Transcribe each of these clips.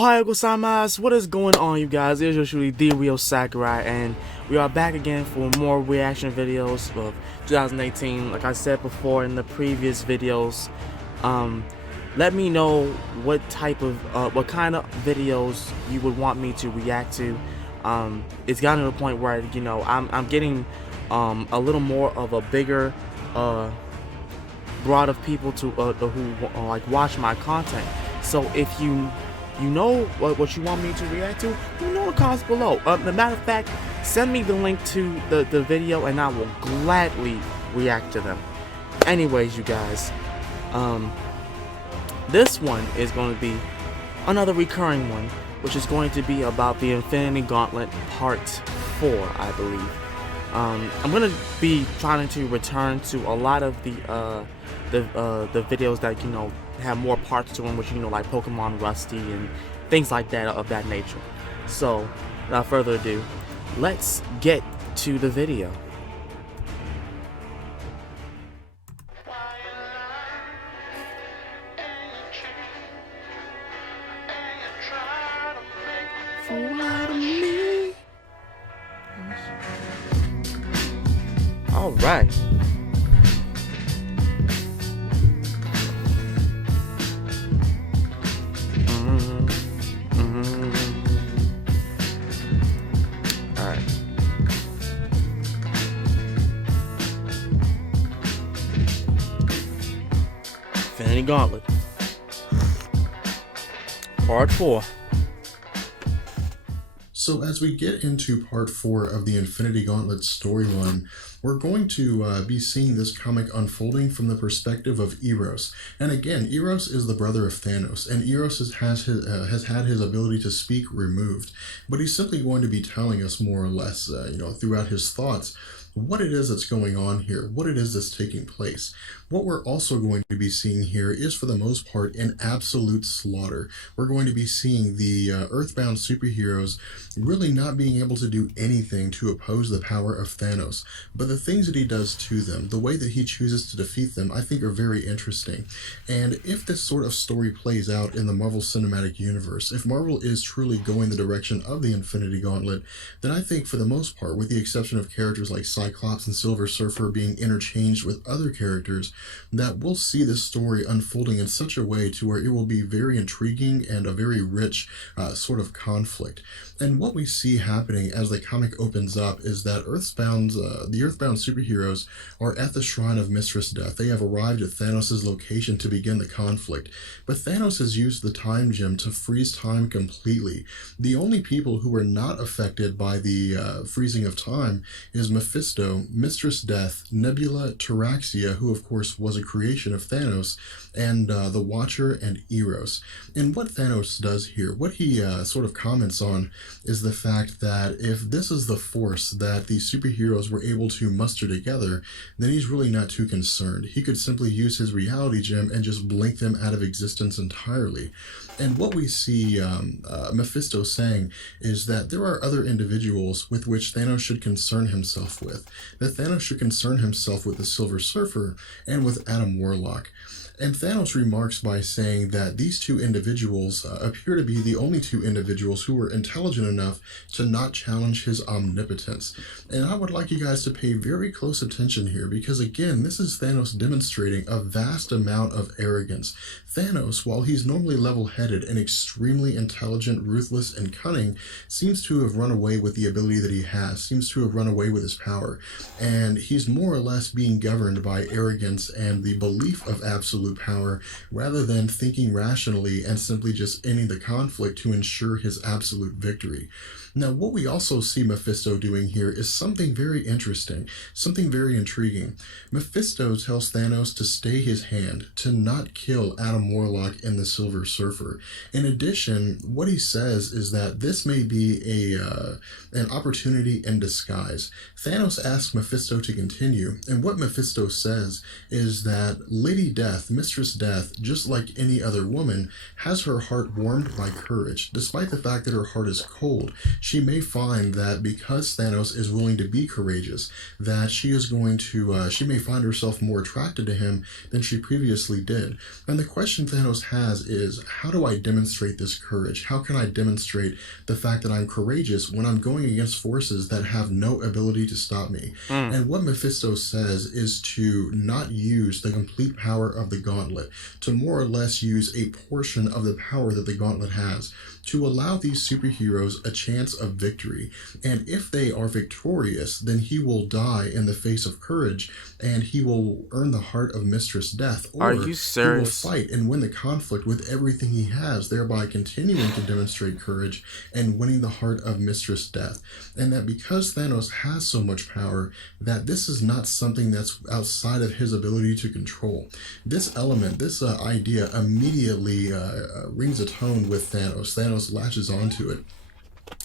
Ohayou gozaimasu, what is going on, you guys? It is usually the real Sakurai, and we are back again for more reaction videos of 2018. Like I said before in the previous videos, let me know what type of, what kind of videos you would want me to react to. It's gotten to the point where, you know, I'm getting a little more of a bigger broad of people to who like watch my content. So if you know what you want me to react to, let me know in the comments below. As a matter of fact, send me the link to the video and I will gladly react to them. Anyways, you guys, this one is going to be another recurring one, which is going to be about the Infinity Gauntlet Part 4, I believe. I'm going to be trying to return to a lot of the videos that, you know, have more parts to them, which, you know, like Pokemon Rusty and things like that of that nature. So, without further ado, let's get to the video. All right. Infinity Gauntlet Part 4. So as we get into Part 4 of the Infinity Gauntlet storyline, we're going to be seeing this comic unfolding from the perspective of Eros. And again, Eros is the brother of Thanos, and Eros has had his ability to speak removed. But he's simply going to be telling us more or less, you know, throughout his thoughts, what it is that's going on here, what it is that's taking place. What we're also going to be seeing here is, for the most part, an absolute slaughter. We're going to be seeing the Earthbound superheroes really not being able to do anything to oppose the power of Thanos. But the things that he does to them, the way that he chooses to defeat them, I think are very interesting. And if this sort of story plays out in the Marvel Cinematic Universe, if Marvel is truly going the direction of the Infinity Gauntlet, then I think, for the most part, with the exception of characters like Cyclops and Silver Surfer being interchanged with other characters, that we'll see this story unfolding in such a way to where it will be very intriguing and a very rich sort of conflict. And what we see happening as the comic opens up is that the Earthbound superheroes are at the shrine of Mistress Death. They have arrived at Thanos' location to begin the conflict. But Thanos has used the time gem to freeze time completely. The only people who are not affected by the freezing of time is Mephisto, Mistress Death, Nebula, Taraxia, who of course was a creation of Thanos, and the Watcher and Eros. And what Thanos does here, what he sort of comments on, is the fact that if this is the force that the superheroes were able to muster together, then he's really not too concerned. He could simply use his reality gem and just blink them out of existence entirely. And what we see Mephisto saying is that there are other individuals with which Thanos should concern himself with. That Thanos should concern himself with the Silver Surfer and with Adam Warlock. And Thanos remarks by saying that these two individuals appear to be the only two individuals who were intelligent enough to not challenge his omnipotence. And I would like you guys to pay very close attention here, because again, this is Thanos demonstrating a vast amount of arrogance. Thanos, while he's normally level-headed and extremely intelligent, ruthless, and cunning, seems to have run away with the ability that he has, seems to have run away with his power. And he's more or less being governed by arrogance and the belief of absolute power, rather than thinking rationally and simply just ending the conflict to ensure his absolute victory. Now, what we also see Mephisto doing here is something very interesting, something very intriguing. Mephisto tells Thanos to stay his hand, to not kill Adam Warlock and the Silver Surfer. In addition, what he says is that this may be an opportunity in disguise. Thanos asks Mephisto to continue, and what Mephisto says is that Lady Death, Mistress Death, just like any other woman, has her heart warmed by courage. Despite the fact that her heart is cold, she may find that because Thanos is willing to be courageous, that she is going to, she may find herself more attracted to him than she previously did. And the question Thanos has is, how do I demonstrate this courage? How can I demonstrate the fact that I'm courageous when I'm going against forces that have no ability to stop me? And what Mephisto says is to not use the complete power of the Gauntlet, to more or less use a portion of the power that the Gauntlet has, to allow these superheroes a chance of victory. And if they are victorious, then he will die in the face of courage, and he will earn the heart of Mistress Death. Or Are you serious? he will fight and win the conflict with everything he has, thereby continuing to demonstrate courage and winning the heart of Mistress Death. And that because Thanos has so much power, that this is not something that's outside of his ability to control. This element, this idea immediately rings a tone with Thanos. Thanos latches onto it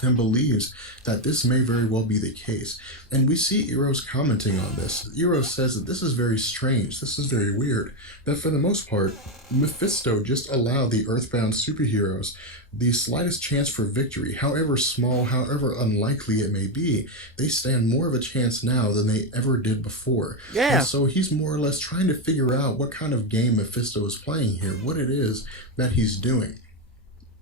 and believes that this may very well be the case. And we see Eros commenting on this. Eros says that this is very strange, this is very weird, that for the most part, Mephisto just allowed the Earthbound superheroes the slightest chance for victory, however small, however unlikely it may be. They stand more of a chance now than they ever did before. Yeah. And so he's more or less trying to figure out what kind of game Mephisto is playing here, what it is that he's doing.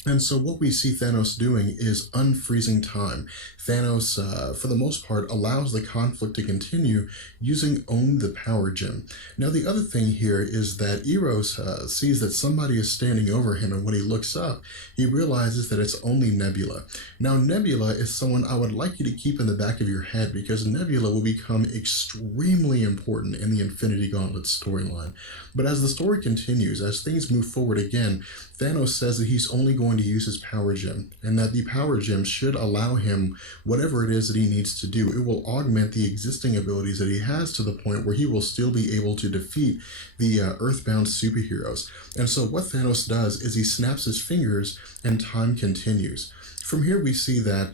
And so what we see Thanos doing is unfreezing time. Thanos, for the most part, allows the conflict to continue using Own the Power Gem. Now, the other thing here is that Eros sees that somebody is standing over him, and when he looks up, he realizes that it's only Nebula. Now, Nebula is someone I would like you to keep in the back of your head, because Nebula will become extremely important in the Infinity Gauntlet storyline. But as the story continues, as things move forward again, Thanos says that he's only going to use his power gem, and that the power gem should allow him whatever it is that he needs to do. It will augment the existing abilities that he has to the point where he will still be able to defeat the Earthbound superheroes. And so what Thanos does is he snaps his fingers and time continues. From here we see that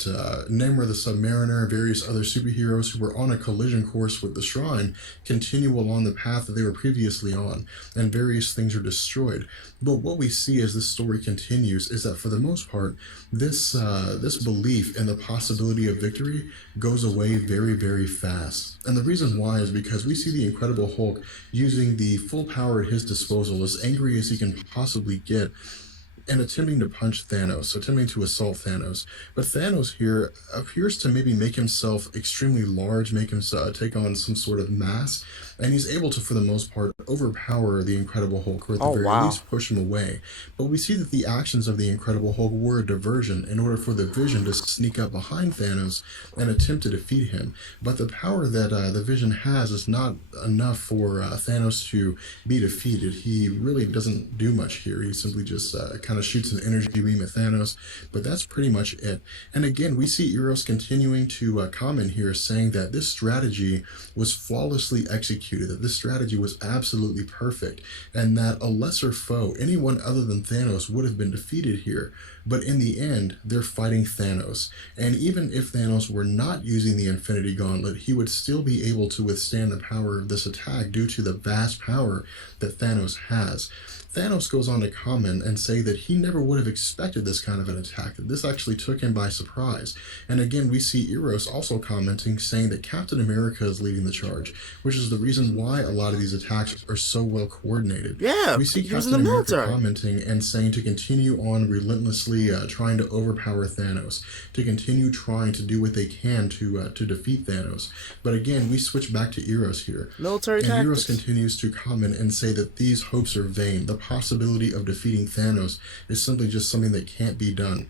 Namor the Submariner and various other superheroes who were on a collision course with the Shrine continue along the path that they were previously on, and various things are destroyed. But what we see as this story continues is that for the most part, this belief in the possibility of victory goes away very, very fast. And the reason why is because we see the Incredible Hulk using the full power at his disposal, as angry as he can possibly get, and attempting to punch Thanos, attempting to assault Thanos. But Thanos here appears to maybe make himself extremely large, make him take on some sort of mass, and he's able to, for the most part, overpower the Incredible Hulk, or at the very least push him away. But we see that the actions of the Incredible Hulk were a diversion in order for the Vision to sneak up behind Thanos and attempt to defeat him. But the power that the Vision has is not enough for Thanos to be defeated. He really doesn't do much here. He simply just kind of shoots an energy beam at Thanos, but that's pretty much it. And again, we see Eros continuing to comment here, saying that this strategy was flawlessly executed, that this strategy was absolutely perfect, and that a lesser foe, anyone other than Thanos, would have been defeated here. But in the end, they're fighting Thanos. And even if Thanos were not using the Infinity Gauntlet, he would still be able to withstand the power of this attack due to the vast power that Thanos has. Thanos goes on to comment and say that he never would have expected this kind of an attack, that this actually took him by surprise. And again, we see Eros also commenting, saying that Captain America is leading the charge, which is the reason why a lot of these attacks are so well coordinated. Yeah, we see Captain America commenting and saying to continue on relentlessly trying to overpower Thanos, to continue trying to do what they can to defeat Thanos. But again, we switch back to Eros here. Military tactics. And Eros continues to comment and say that these hopes are vain. The possibility of defeating Thanos is simply just something that can't be done.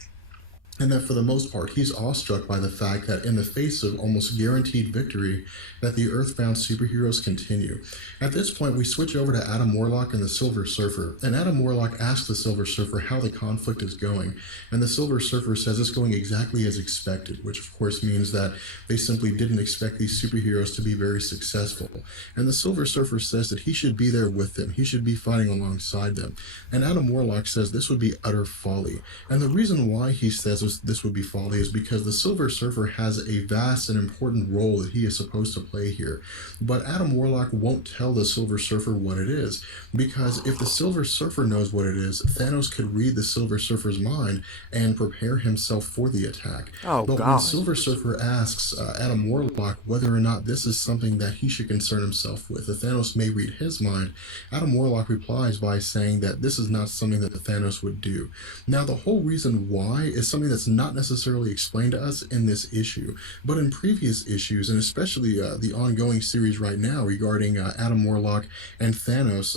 And that for the most part, he's awestruck by the fact that in the face of almost guaranteed victory, that the Earthbound superheroes continue. At this point, we switch over to Adam Warlock and the Silver Surfer, and Adam Warlock asks the Silver Surfer how the conflict is going, and the Silver Surfer says it's going exactly as expected, which of course means that they simply didn't expect these superheroes to be very successful. And the Silver Surfer says that he should be there with them, he should be fighting alongside them. And Adam Warlock says this would be utter folly. And the reason why he says this would be folly is because the Silver Surfer has a vast and important role that he is supposed to play here. But Adam Warlock won't tell the Silver Surfer what it is, because if the Silver Surfer knows what it is, Thanos could read the Silver Surfer's mind and prepare himself for the attack. Oh, but God. when Silver Surfer asks Adam Warlock whether or not this is something that he should concern himself with, that Thanos may read his mind, Adam Warlock replies by saying that this is not something that Thanos would do. Now, the whole reason why is something that's not necessarily explained to us in this issue, but in previous issues, and especially the ongoing series right now regarding Adam Warlock and Thanos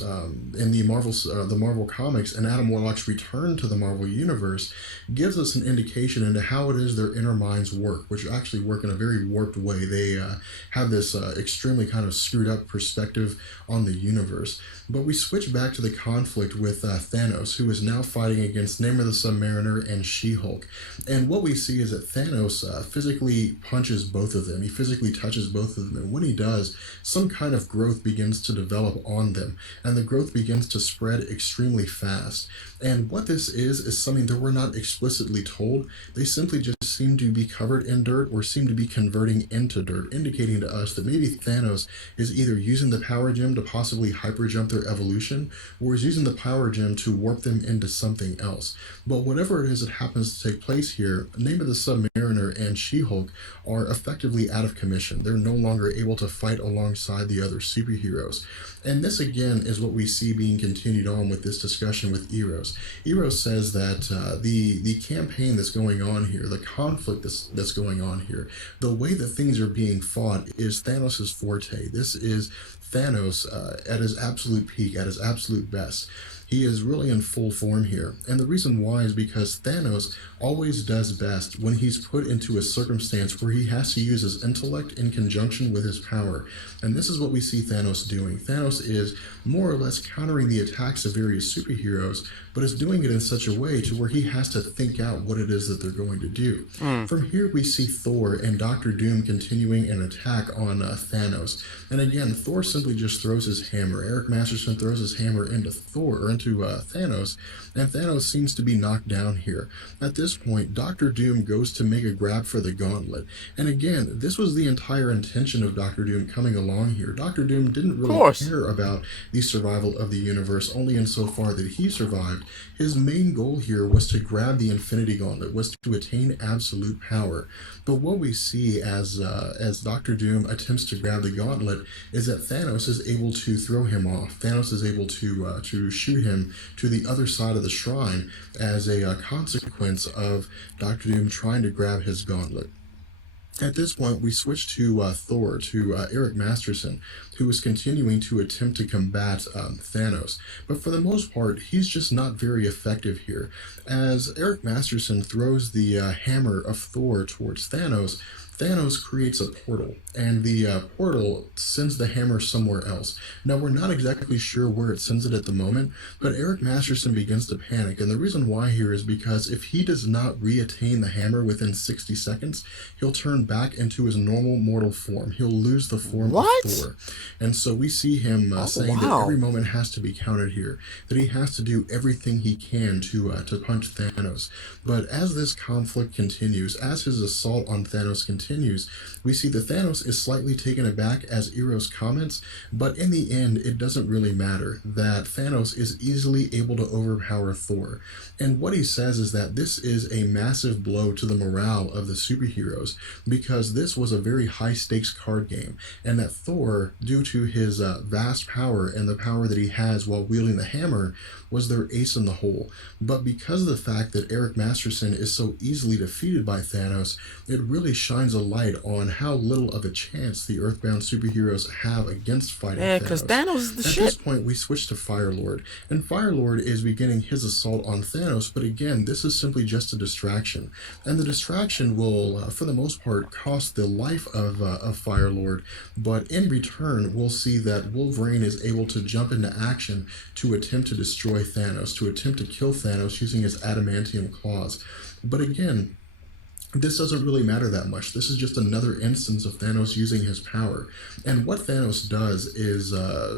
in the Marvel comics, and Adam Warlock's return to the Marvel Universe, gives us an indication into how it is their inner minds work, which actually work in a very warped way. They have this extremely kind of screwed up perspective on the universe. But we switch back to the conflict with Thanos, who is now fighting against Namor the Submariner and She-Hulk. And what we see is that Thanos physically punches both of them. He physically touches both of them. And when he does, some kind of growth begins to develop on them. And the growth begins to spread extremely fast. And what this is something that we're not explicitly told. They simply just seem to be covered in dirt or seem to be converting into dirt, indicating to us that maybe Thanos is either using the power gem to possibly hyper jump their evolution, or is using the power gem to warp them into something else. But whatever it is that happens to take place here, Namor the Submariner and She-Hulk are effectively out of commission. They're no longer able to fight alongside the other superheroes. And this again is what we see being continued on with this discussion with Eros. Eros says that the campaign that's going on here, the conflict that's going on here, the way that things are being fought is Thanos' forte. This is Thanos at his absolute peak, at his absolute best. He is really in full form here. And the reason why is because Thanos always does best when he's put into a circumstance where he has to use his intellect in conjunction with his power. And this is what we see Thanos doing. Thanos is more or less countering the attacks of various superheroes, but is doing it in such a way to where he has to think out what it is that they're going to do. From here we see Thor and Doctor Doom continuing an attack on Thanos. And again, Thor simply just throws his hammer. Eric Masterson throws his hammer into Thanos, and Thanos seems to be knocked down here. At this point, Doctor Doom goes to make a grab for the Gauntlet. And again, this was the entire intention of Doctor Doom coming along here. Doctor Doom didn't really care about the survival of the universe, only insofar that he survived. His main goal here was to grab the Infinity Gauntlet, was to attain absolute power. But what we see as Doctor Doom attempts to grab the Gauntlet is that Thanos is able to throw him off. Thanos is able to shoot him to the other side of the shrine as a consequence of Doctor Doom trying to grab his Gauntlet. At this point, we switch to Thor, to Eric Masterson, who is continuing to attempt to combat Thanos. But for the most part, he's just not very effective here. As Eric Masterson throws the hammer of Thor towards Thanos, Thanos creates a portal, and the portal sends the hammer somewhere else. Now, we're not exactly sure where it sends it at the moment, but Eric Masterson begins to panic, and the reason why here is because if he does not re-attain the hammer within 60 seconds, he'll turn back into his normal mortal form. He'll lose the form of Thor. And so we see him saying that every moment has to be counted here, that he has to do everything he can to punch Thanos. But as this conflict continues, as his assault on Thanos continues, we see that Thanos is slightly taken aback as Eros comments, but in the end, it doesn't really matter, that Thanos is easily able to overpower Thor. And what he says is that this is a massive blow to the morale of the superheroes, because this was a very high-stakes card game, and that Thor, due to his vast power and the power that he has while wielding the hammer, was their ace in the hole. But because of the fact that Eric Masterson is so easily defeated by Thanos, it really shines a light on how little of a chance the Earthbound superheroes have against fighting Thanos. Yeah, because Thanos is the shit. At this point, we switch to Firelord, and Firelord is beginning his assault on Thanos, but again, this is simply just a distraction. And the distraction will, for the most part, cost the life of Firelord, but in return, we'll see that Wolverine is able to jump into action to attempt to destroy Thanos, to attempt to kill Thanos using his adamantium claws. But again, this doesn't really matter that much. This is just another instance of Thanos using his power. And what Thanos does is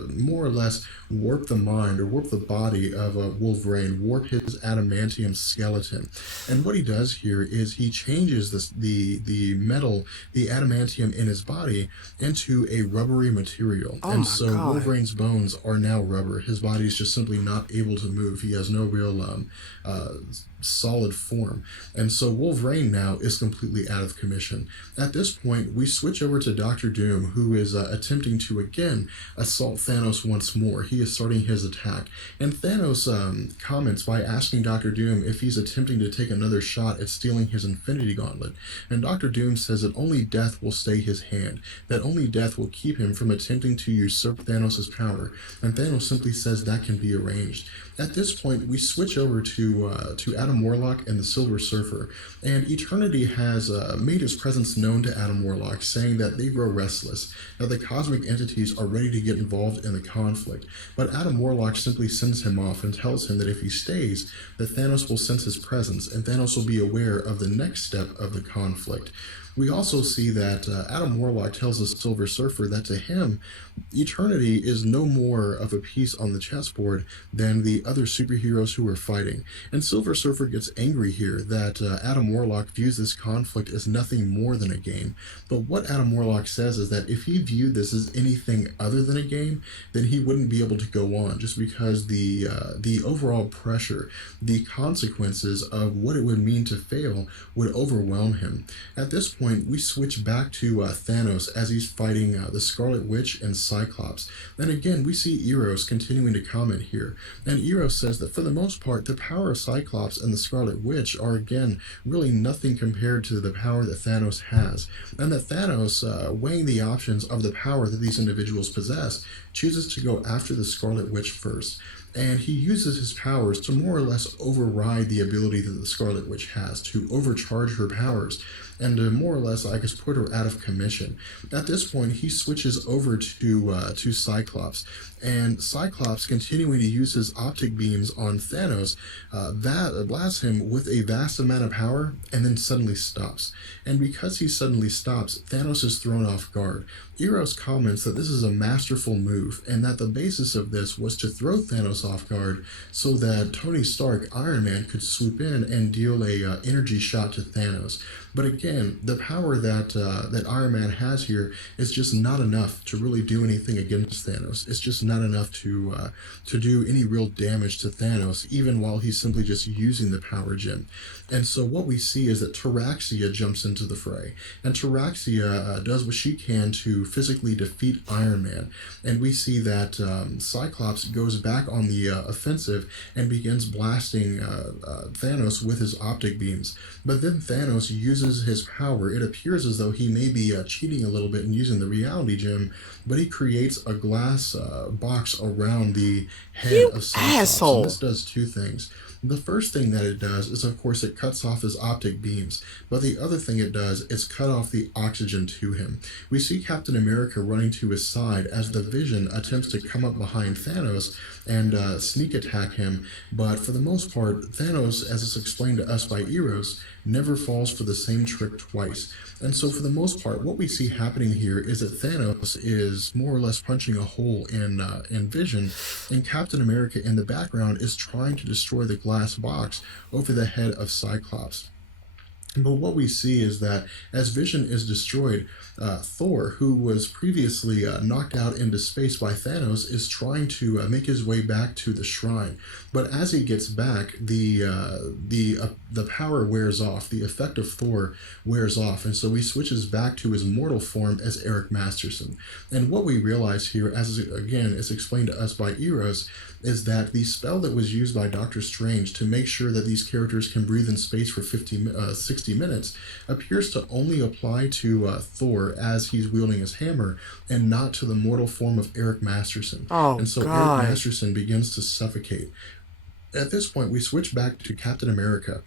more or less warp the mind or warp the body of Wolverine, warp his adamantium skeleton. And what he does here is he changes the metal, the adamantium in his body, into a rubbery material. Oh And my so God. Wolverine's bones are now rubber. His body is just simply not able to move. He has no real solid form. And so Wolverine now is completely out of commission. At this point, we switch over to Doctor Doom, who is attempting to again assault Thanos once more. He is starting his attack. And Thanos comments by asking Doctor Doom if he's attempting to take another shot at stealing his Infinity Gauntlet. And Doctor Doom says that only death will stay his hand, that only death will keep him from attempting to usurp Thanos' power. And Thanos simply says that can be arranged. At this point, we switch over to Adam Warlock and the Silver Surfer, and Eternity has made his presence known to Adam Warlock, saying that they grow restless, that the cosmic entities are ready to get involved in the conflict. But Adam Warlock simply sends him off and tells him that if he stays, that Thanos will sense his presence, and Thanos will be aware of the next step of the conflict. We also see that Adam Warlock tells the Silver Surfer that to him, Eternity is no more of a piece on the chessboard than the other superheroes who are fighting. And Silver Surfer gets angry here that Adam Warlock views this conflict as nothing more than a game. But what Adam Warlock says is that if he viewed this as anything other than a game, then he wouldn't be able to go on, just because the overall pressure, the consequences of what it would mean to fail would overwhelm him. At this point, we switch back to Thanos as he's fighting the Scarlet Witch and Cyclops. And again, we see Eros continuing to comment here. And Eros says that for the most part, the power of Cyclops and the Scarlet Witch are again really nothing compared to the power that Thanos has. And that Thanos, weighing the options of the power that these individuals possess, chooses to go after the Scarlet Witch first. And he uses his powers to more or less override the ability that the Scarlet Witch has, to overcharge her powers, and to more or less, I guess, put her out of commission. At this point, he switches over to Cyclops, and Cyclops, continuing to use his optic beams on Thanos, that blasts him with a vast amount of power, and then suddenly stops. And because he suddenly stops, Thanos is thrown off guard. Eros comments that this is a masterful move, and that the basis of this was to throw Thanos off guard so that Tony Stark, Iron Man, could swoop in and deal a energy shot to Thanos. But again, the power that Iron Man has here is just not enough to really do anything against Thanos. It's just not enough to do any real damage to Thanos, even while he's simply just using the power gem. And so what we see is that Taraxia jumps into the fray, and Taraxia does what she can to physically defeat Iron Man. And we see that Cyclops goes back on the offensive and begins blasting Thanos with his optic beams. But then Thanos uses his power. It appears as though he may be cheating a little bit and using the reality gem, but he creates a glass box around the head of Cyclops. Asshole. And this does two things. The first thing that it does is, of course, it cuts off his optic beams, but the other thing it does is cut off the oxygen to him. We see Captain America running to his side as the Vision attempts to come up behind Thanos and sneak attack him, but for the most part, Thanos, as is explained to us by Eros, never falls for the same trick twice. And so for the most part, what we see happening here is that Thanos is more or less punching a hole in Vision, and Captain America in the background is trying to destroy the glass box over the head of Cyclops. But what we see is that as Vision is destroyed, Thor, who was previously knocked out into space by Thanos, is trying to make his way back to the shrine. But as he gets back, the power wears off. The effect of Thor wears off, and so he switches back to his mortal form as Eric Masterson. And what we realize here, as again is explained to us by Eros, is that the spell that was used by Doctor Strange to make sure that these characters can breathe in space for 60 minutes appears to only apply to Thor as he's wielding his hammer, and not to the mortal form of Eric Masterson. Oh, and so God. Eric Masterson begins to suffocate. At this point, we switch back to Captain America.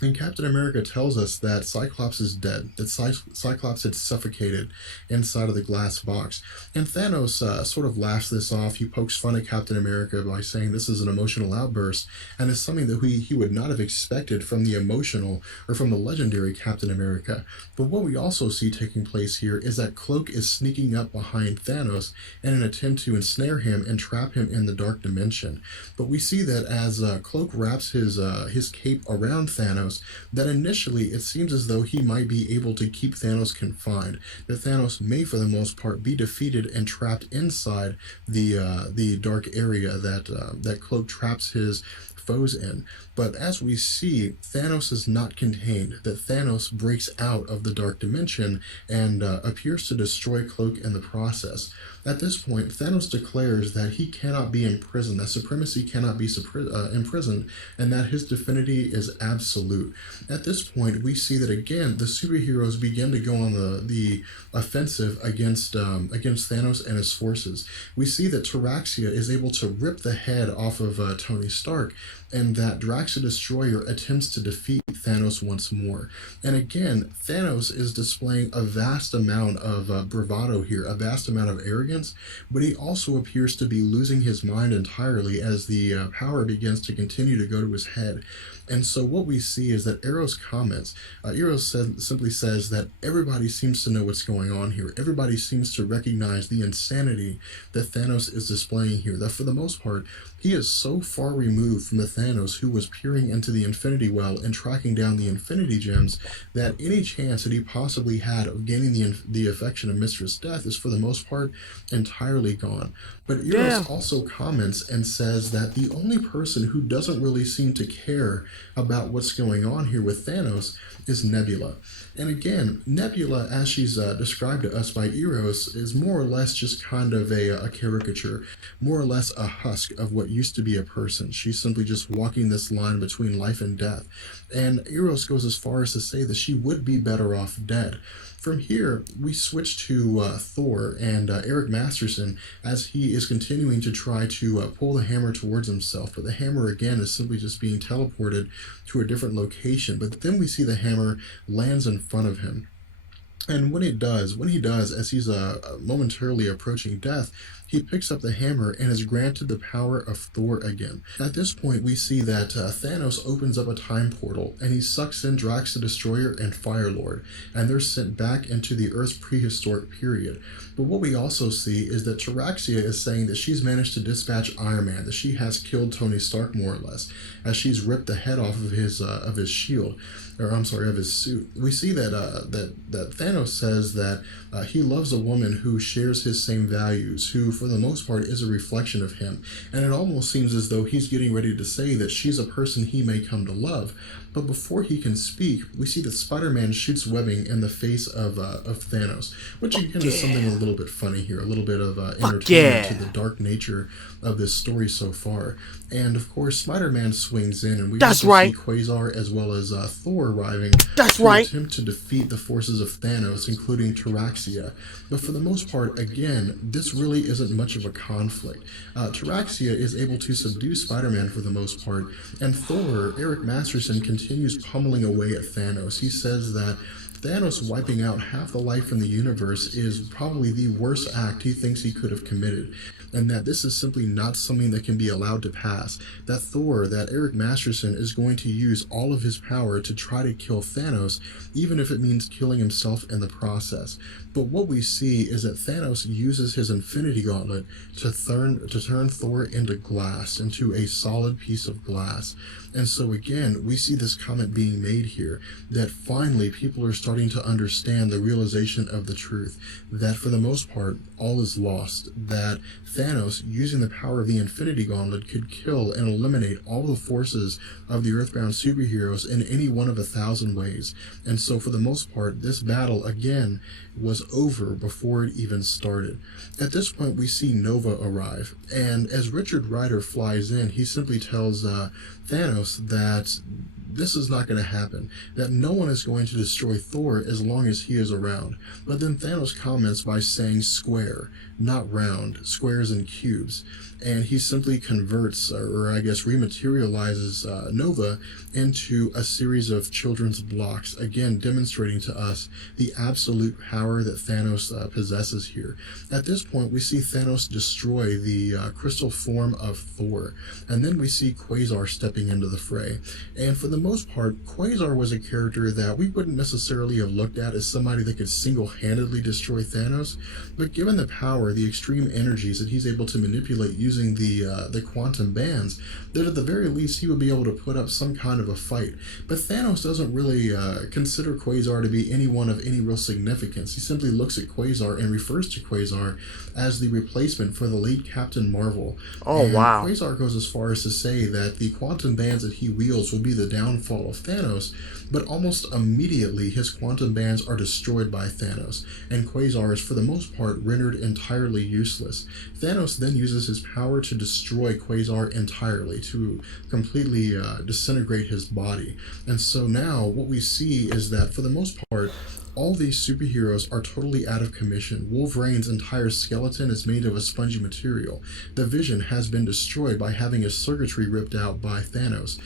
And Captain America tells us that Cyclops is dead, that Cyclops had suffocated inside of the glass box. And Thanos sort of laughs this off. He pokes fun at Captain America by saying this is an emotional outburst, and it's something that he would not have expected from the emotional or from the legendary Captain America. But what we also see taking place here is that Cloak is sneaking up behind Thanos in an attempt to ensnare him and trap him in the dark dimension. But we see that as Cloak wraps his cape around Thanos, that initially it seems as though he might be able to keep Thanos confined, that Thanos may for the most part be defeated and trapped inside the dark area that Cloak traps his foes in. But as we see, Thanos is not contained, that Thanos breaks out of the dark dimension and appears to destroy Cloak in the process. At this point, Thanos declares that he cannot be imprisoned, that supremacy cannot be imprisoned, and that his divinity is absolute. At this point, we see that again, the superheroes begin to go on the offensive against Thanos and his forces. We see that Taraxia is able to rip the head off of Tony Stark, and that Drax the Destroyer attempts to defeat Thanos once more. And again, Thanos is displaying a vast amount of bravado here, a vast amount of arrogance, but he also appears to be losing his mind entirely as the power begins to continue to go to his head. And so what we see is that Arrow's comments, simply says that everybody seems to know what's going on here. Everybody seems to recognize the insanity that Thanos is displaying here, that for the most part, he is so far removed from the Thanos who was peering into the Infinity Well and tracking down the Infinity Gems, that any chance that he possibly had of gaining the affection of Mistress Death is for the most part entirely gone. But Eros also comments and says that the only person who doesn't really seem to care about what's going on here with Thanos is Nebula. And again, Nebula, as she's described to us by Eros, is more or less just kind of a caricature, more or less a husk of what used to be a person. She's simply just walking this line between life and death. And Eros goes as far as to say that she would be better off dead. From here, we switch to Thor and Eric Masterson as he is continuing to try to pull the hammer towards himself. But the hammer, again, is simply just being teleported to a different location. But then we see the hammer lands in front of him. And when he does, as he's momentarily approaching death, he picks up the hammer and is granted the power of Thor again. At this point, we see that Thanos opens up a time portal, and he sucks in Drax the Destroyer and Firelord, and they're sent back into the Earth's prehistoric period. But what we also see is that Taraxia is saying that she's managed to dispatch Iron Man, that she has killed Tony Stark more or less, as she's ripped the head off of his shield, of his suit. We see that that Thanos says that he loves a woman who shares his same values, who for the most part is a reflection of him, and it almost seems as though he's getting ready to say that she's a person he may come to love. But before he can speak, we see that Spider-Man shoots webbing in the face of Thanos, which again is something a little bit funny here, a little bit of entertainment to the dark nature of this story so far. And of course, Spider-Man swings in, and we see Quasar as well as Thor arriving to attempt to defeat the forces of Thanos, including Taraxia. But for the most part, again, this really isn't much of a conflict. Taraxia is able to subdue Spider-Man for the most part, and Thor, Eric Masterson, continues pummeling away at Thanos. He says that Thanos wiping out half the life in the universe is probably the worst act he thinks he could have committed, and that this is simply not something that can be allowed to pass. That Thor, that Eric Masterson, is going to use all of his power to try to kill Thanos, even if it means killing himself in the process. But what we see is that Thanos uses his Infinity Gauntlet to turn Thor into glass, into a solid piece of glass. And so again, we see this comment being made here, that finally people are starting to understand the realization of the truth, that for the most part, all is lost, that Thanos, using the power of the Infinity Gauntlet, could kill and eliminate all the forces of the Earthbound superheroes in any one of 1,000 ways. And so for the most part, this battle, again, was over before it even started. At this point, we see Nova arrive, and as Richard Rider flies in, he simply tells Thanos that this is not going to happen, that no one is going to destroy Thor as long as he is around. But then Thanos comments by saying square, not round, squares and cubes. and he simply converts, or I guess rematerializes Nova into a series of children's blocks, again demonstrating to us the absolute power that Thanos possesses here. At this point, we see Thanos destroy the crystal form of Thor, and then we see Quasar stepping into the fray. And for the most part, Quasar was a character that we wouldn't necessarily have looked at as somebody that could single-handedly destroy Thanos, but given the power, the extreme energies that he's able to manipulate using the quantum bands, that at the very least he would be able to put up some kind of a fight. But Thanos doesn't really consider Quasar to be anyone of any real significance. He simply looks at Quasar and refers to Quasar as the replacement for the late Captain Marvel. Oh, and wow. Quasar goes as far as to say that the quantum bands that he wields will be the downfall of Thanos, but almost immediately his quantum bands are destroyed by Thanos, and Quasar is for the most part rendered entirely useless. Thanos then uses his power to destroy Quasar entirely, to completely disintegrate his body. And so now what we see is that for the most part, all these superheroes are totally out of commission. Wolverine's entire skeleton is made of a spongy material. The Vision has been destroyed by having his circuitry ripped out by Thanos.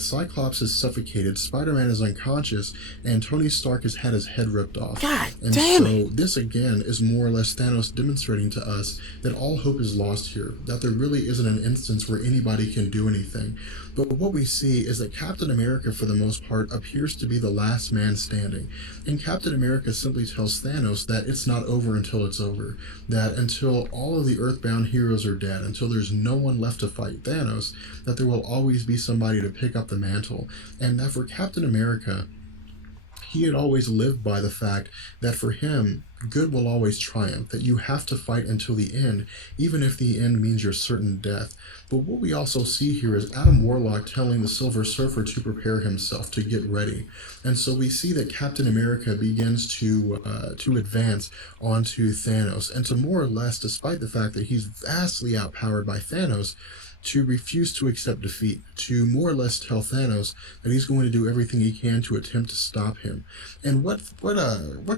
Cyclops is suffocated, Spider-Man is unconscious, and Tony Stark has had his head ripped off. God and damn so it. this again is more or less Thanos demonstrating to us that all hope is lost here, that there really isn't an instance where anybody can do anything. But what we see is that Captain America, for the most part, appears to be the last man standing. And Captain America simply tells Thanos that it's not over until it's over. That until all of the Earthbound heroes are dead, until there's no one left to fight Thanos, that there will always be somebody to pick up the mantle. And that for Captain America, he had always lived by the fact that for him, good will always triumph, that you have to fight until the end, even if the end means your certain death. But what we also see here is Adam Warlock telling the Silver Surfer to prepare himself, to get ready. And so we see that Captain America begins to advance onto Thanos, and to more or less, despite the fact that he's vastly outpowered by Thanos, to refuse to accept defeat, to more or less tell Thanos that he's going to do everything he can to attempt to stop him. And what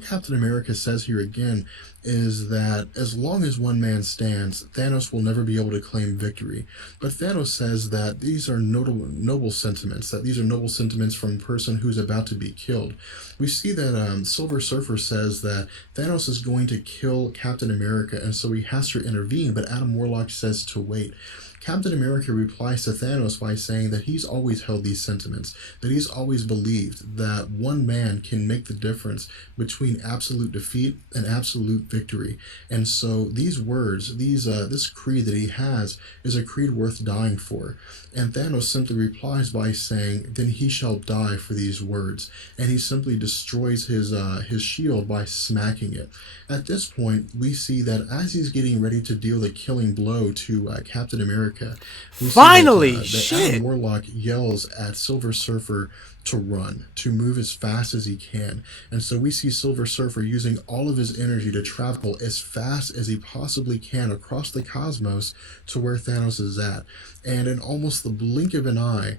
Captain America says here again is that as long as one man stands, Thanos will never be able to claim victory. But Thanos says that these are noble sentiments, that these are noble sentiments from a person who's about to be killed. We see that Silver Surfer says that Thanos is going to kill Captain America, and so he has to intervene, but Adam Warlock says to wait. Captain America replies to Thanos by saying that he's always held these sentiments, that he's always believed that one man can make the difference between absolute defeat and absolute victory. And so these words, this creed that he has is a creed worth dying for. And Thanos simply replies by saying, then he shall die for these words. And he simply destroys his shield by smacking it. At this point, we see that as he's getting ready to deal the killing blow to Captain America, we Finally, see that Adam Warlock yells at Silver Surfer to run, to move as fast as he can. And so we see Silver Surfer using all of his energy to travel as fast as he possibly can across the cosmos to where Thanos is at. And in almost the blink of an eye,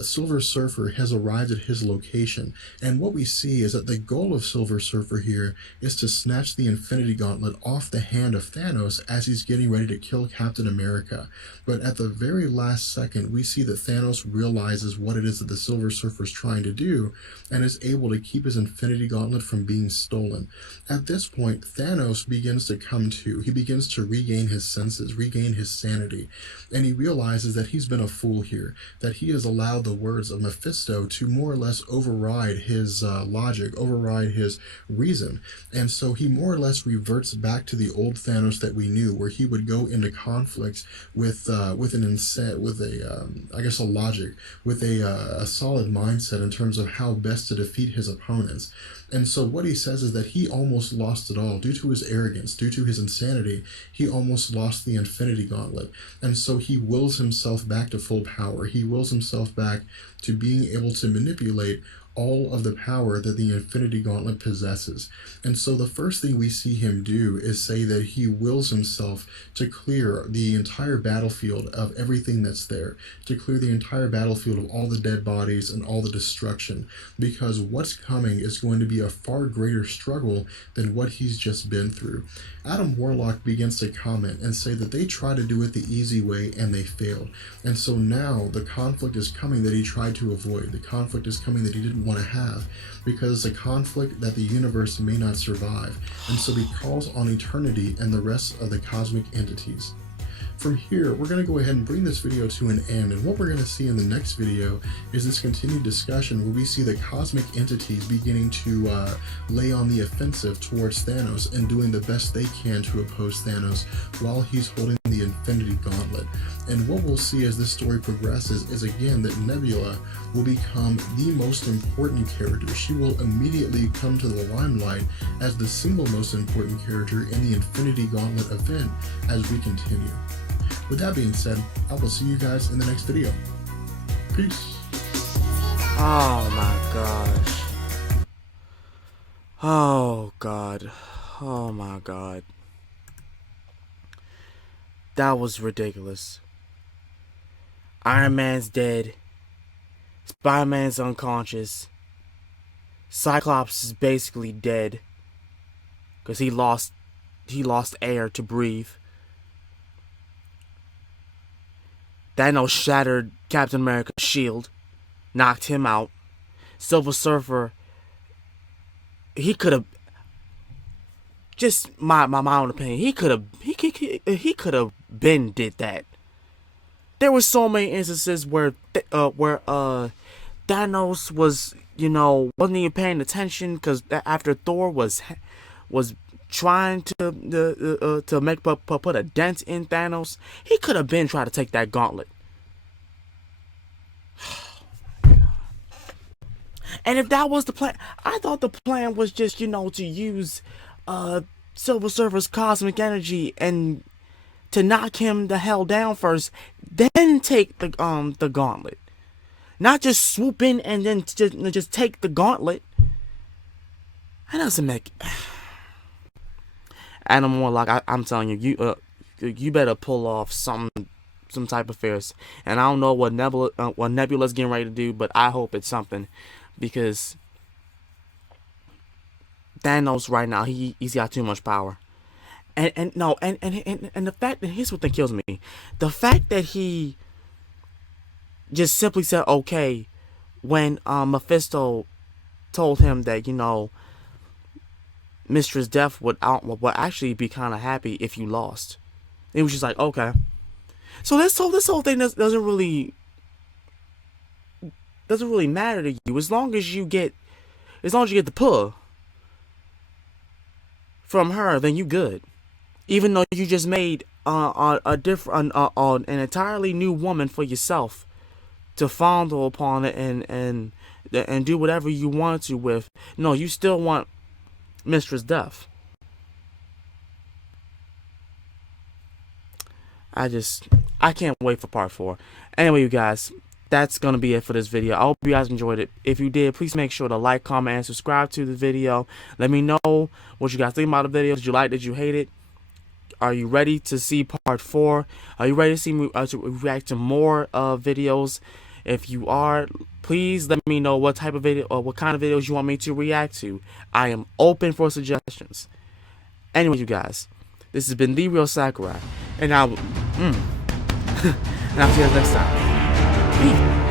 Silver Surfer has arrived at his location. And what we see is that the goal of Silver Surfer here is to snatch the Infinity Gauntlet off the hand of Thanos as he's getting ready to kill Captain America. But at the very last second, we see that Thanos realizes what it is that the Silver Surfer's trying to do and is able to keep his Infinity Gauntlet from being stolen. At this point, Thanos begins to come to. He begins to regain his senses, regain his sanity, and he realizes that he's been a fool here, that he has allowed the words of Mephisto to more or less override his logic, override his reason. And so he more or less reverts back to the old Thanos that we knew, where he would go into conflicts with a logic, with a solid mindset in terms of how best to defeat his opponents. And so what he says is that he almost lost it all due to his arrogance, due to his insanity. He almost lost the Infinity Gauntlet. And so he wills himself back to full power. He wills himself back to being able to manipulate all of the power that the Infinity Gauntlet possesses. And so the first thing we see him do is say that he wills himself to clear the entire battlefield of everything that's there, to clear the entire battlefield of all the dead bodies and all the destruction, because what's coming is going to be a far greater struggle than what he's just been through. Adam Warlock begins to comment and say that they tried to do it the easy way and they failed. And so now the conflict is coming that he tried to avoid. The conflict is coming that he didn't want to have, because it's a conflict that the universe may not survive. And so he calls on eternity and the rest of the cosmic entities. From here, we're going to go ahead and bring this video to an end, and what we're going to see in the next video is this continued discussion where we see the cosmic entities beginning to lay on the offensive towards Thanos and doing the best they can to oppose Thanos while he's holding the Infinity Gauntlet. And what we'll see as this story progresses is again that Nebula will become the most important character. She will immediately come to the limelight as the single most important character in the Infinity Gauntlet event as we continue. With that being said, I will see you guys in the next video. Peace. Oh my gosh. Oh God. Oh my God. That was ridiculous. Iron Man's dead. Spider-Man's unconscious. Cyclops is basically dead, because he lost air to breathe. Thanos shattered Captain America's shield, knocked him out. Silver Surfer, he could have, just my own opinion, he could have been did that. There were so many instances where Thanos was, wasn't even paying attention, because after Thor was trying to make put a dent in Thanos, he could have been trying to take that gauntlet. And if that was the plan, I thought the plan was just, to use Silver Surfer's cosmic energy and to knock him the hell down first, then take the gauntlet. Not just swoop in and then just take the gauntlet. That doesn't make... Adam Warlock, I'm telling you, you better pull off some type of fierce. And I don't know what Nebula's getting ready to do, but I hope it's something, because Thanos right now, he's got too much power. And the fact that, here's what that kills me, the fact that he just simply said okay when Mephisto told him that Mistress Death would actually be kind of happy if you lost. It was just like, okay. So this whole thing doesn't really matter to you as long as you get the pull from her, then you good. Even though you just made an entirely new woman for yourself to fondle upon it and do whatever you want to with. No, you still want Mistress Death. I can't wait for part 4. Anyway, you guys, that's going to be it for this video. I hope you guys enjoyed it. If you did, please make sure to like, comment, and subscribe to the video. Let me know what you guys think about the video. Did you like it? Did you hate it? Are you ready to see part 4? Are you ready to see me to react to more videos? If you are, please let me know what type of video or what kind of videos you want me to react to. I am open for suggestions. Anyway, you guys, this has been The Real Sakurai, and I'll see you guys next time. Peace.